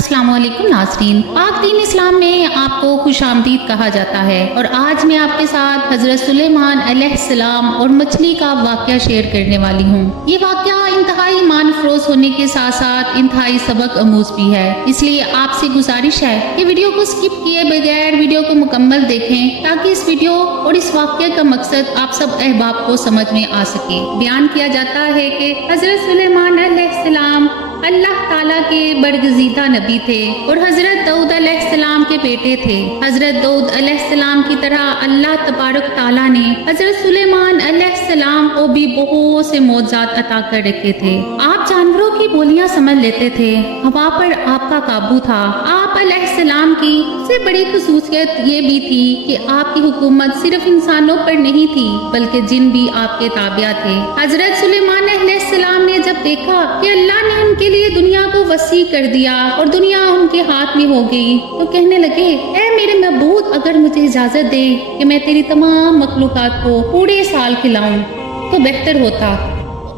अस्सलाम वालेकुम नाज़रीन, पाक दीन इस्लाम में आपको खुशामदीद कहा जाता है और आज मैं आपके साथ हज़रत सुलेमान अलैहिस्सलाम और मछली का वाक़या शेयर करने वाली हूँ। ये वाक़या इंतहाई ईमान अफरोज़ होने के साथ साथ इंतहाई सबक आमूज़ भी है, इसलिए आपसे गुजारिश है कि वीडियो को स्किप किए बगैर वीडियो को मुकम्मल देखें ताकि इस वीडियो और इस वाक़या का मकसद आप सब अहबाब को समझ में आ सके। बयान किया जाता है कि हज़रत सुलेमान अलैहिस्सलाम अल्लाह ताला के बरगज़ीदा नबी थे और हज़रत दाऊद अलैहिस्सलाम के बेटे थे। हज़रत दाऊद अलैहिस्सलाम की तरह अल्लाह तबारक ताला ने हज़रत सुलेमान अलैहिस्सलाम को भी बहुत से मौजज़ात अता कर रखे थे। आप जानवरों की बोलियां समझ लेते थे, हवा पर आपका काबू था। आप अलैहिस्सलाम की सबसे बड़ी खसूसियत ये भी थी कि आपकी हुकूमत सिर्फ इंसानों पर नहीं थी बल्कि जिन भी आपके ताबिया थे। हज़रत सुलेमान अलैहिस्सलाम ने जब देखा कि अल्लाह ने उनके लिए दुनिया को वसी कर दिया और दुनिया उनके हाथ में हो गई तो कहने लगे, ऐ मेरे महबूब, अगर मुझे इजाजत दे कि मैं तेरी तमाम मखलूकात को पूरे साल खिलाऊं तो बेहतर होता।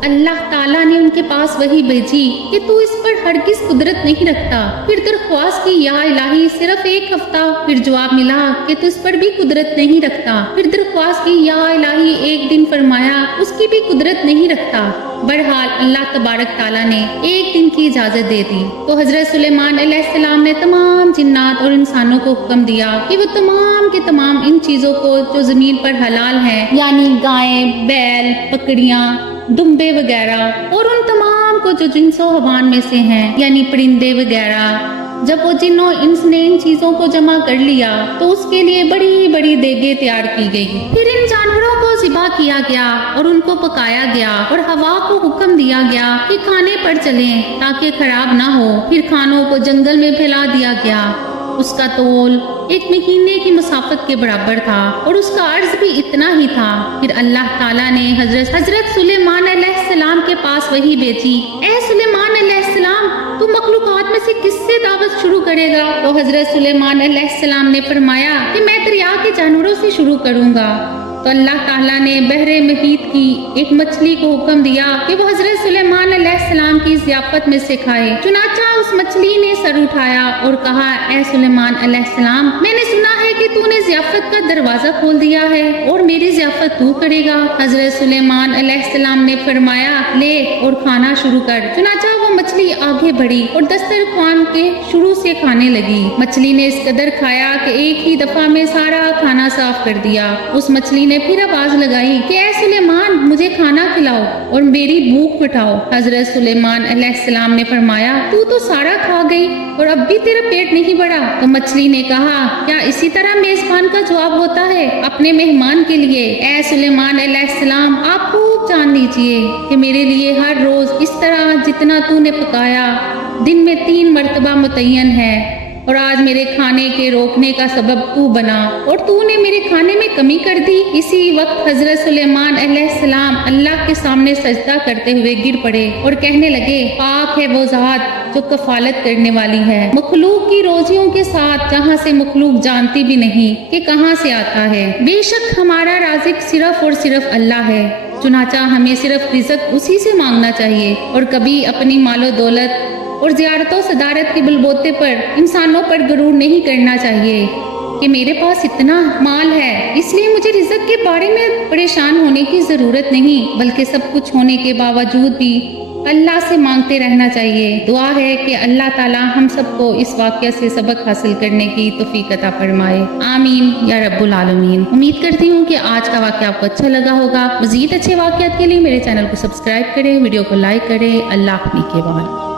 अल्लाह ताला ने उनके पास वही भेजी कि तू इस पर हरगिज़ कुदरत नहीं रखता। फिर दरख्वास्त की, या इलाही, सिर्फ एक हफ्ता। फिर जवाब मिला कि तू इस पर भी कुदरत नहीं रखता। फिर दरख्वास्त की, या इलाही, एक दिन। फरमाया उसकी भी कुदरत नहीं रखता। बहरहाल अल्लाह तबारक ताला ने एक दिन की इजाजत दे दी तो हजरत सुलेमान अलैहिस्सलाम ने तमाम जिन्नात और इंसानों को हुक्म दिया कि वो तमाम के तमाम इन चीजों को जो जमीन पर हलाल हैं, यानी गायें, बैल, बकरियां, दुम्बे वगैरह, और उन तमाम को जो जिन्सो हवान में से हैं, यानी परिंदे वगैरह, जब वो जिन्हों इंस ने इन चीजों को जमा कर लिया तो उसके लिए बड़ी बड़ी देगे तैयार की गई। फिर इन जानवरों को ज़िबा किया गया और उनको पकाया गया और हवा को हुक्म दिया गया कि खाने पर चलें ताकि खराब ना हो। फिर खानों को जंगल में फैला दिया गया। उसका तोल एक महीने की मुसाफत के बराबर था और उसका अर्ज भी इतना ही था। फिर अल्लाह ताला ने हजरत सुलेमान अलैहिस्सलाम के पास वही भेजी, ऐ सुलेमान अलैहिस्सलाम, तू मखलूकात में से किससे दावत शुरू करेगा? तो हजरत सुलेमान अलैहिस्सलाम ने फरमाया कि मैं दरिया के जानवरों से शुरू करूंगा। तो अल्लाह ताला ने बहरे मुहीत की एक मछली को हुक्म दिया कि वो हजरत सुलेमान अलैहिस्सलाम की ज़ियाफत में से खाए। चुनाचा उस मछली ने सर उठाया और कहा, ऐ सुलेमान अलैहिस्सलाम, मैंने सुना है कि तूने ज़ियाफत का दरवाजा खोल दिया है और मेरी ज़ियाफत तू करेगा। हजरत सुलेमान अलैहिस्सलाम ने फरमाया, ले और खाना शुरू कर। चुनाचा वो मछली आगे बढ़ी और दस्तरख्वान के शुरू से खाने लगी। मछली ने इस कदर खाया कि एक ही दफा में सारा खाना साफ कर दिया। उस मछली ने फिर आवाज लगाई कि ऐ सुलेमान, मुझे खाना खिलाओ और मेरी भूख मिटाओ। हजरत सुलेमान अलैहिस्सलाम ने फरमाया, तू तो सारा खा गई और अब भी तेरा पेट नहीं बढ़ा। तो मछली ने कहा, क्या इसी तरह मेजबान का जवाब होता है अपने मेहमान के लिए? ऐ सुलेमान अलैहिस्सलाम, आप खूब जान लीजिए कि मेरे लिए हर रोज इस तरह जितना तूने पकाया दिन में 3 मरतबा मुतय्यन है और आज मेरे खाने के रोकने का सबब तू बना और तूने मेरे खाने में कमी कर दी। इसी वक्त हजरत सुलेमान अलैहिस्सलाम अल्लाह के सामने सजदा करते हुए गिर पड़े और कहने लगे, पाक है वो ज़ात जो कफालत करने वाली है मखलूक की रोजियों के साथ, जहाँ से मखलूक जानती भी नहीं कि कहाँ से आता है। बेशक हमारा राज़िक सिर्फ और सिर्फ अल्लाह है, चुनाचा हमें सिर्फ रिज़्क उसी से मांगना चाहिए और कभी अपनी मालो दौलत और ज़ियारतों सदारत के बलबोते पर इंसानों पर गरूर नहीं करना चाहिए कि मेरे पास इतना माल है इसलिए मुझे रिज़्क के बारे में परेशान होने की ज़रूरत नहीं, बल्कि सब कुछ होने के बावजूद भी अल्लाह से मांगते रहना चाहिए। दुआ है कि अल्लाह ताला हम सबको इस वाक़या से सबक हासिल करने की तौफीक अता फरमाए। आमीन या रब्बुल आलमीन। उम्मीद करती हूँ कि आज का वाक़या आपको अच्छा लगा होगा। मज़ीद अच्छे वाक़यात के लिए मेरे चैनल को सब्सक्राइब करें, वीडियो को लाइक करें। अल्लाह हाफ़िज़ के बाद।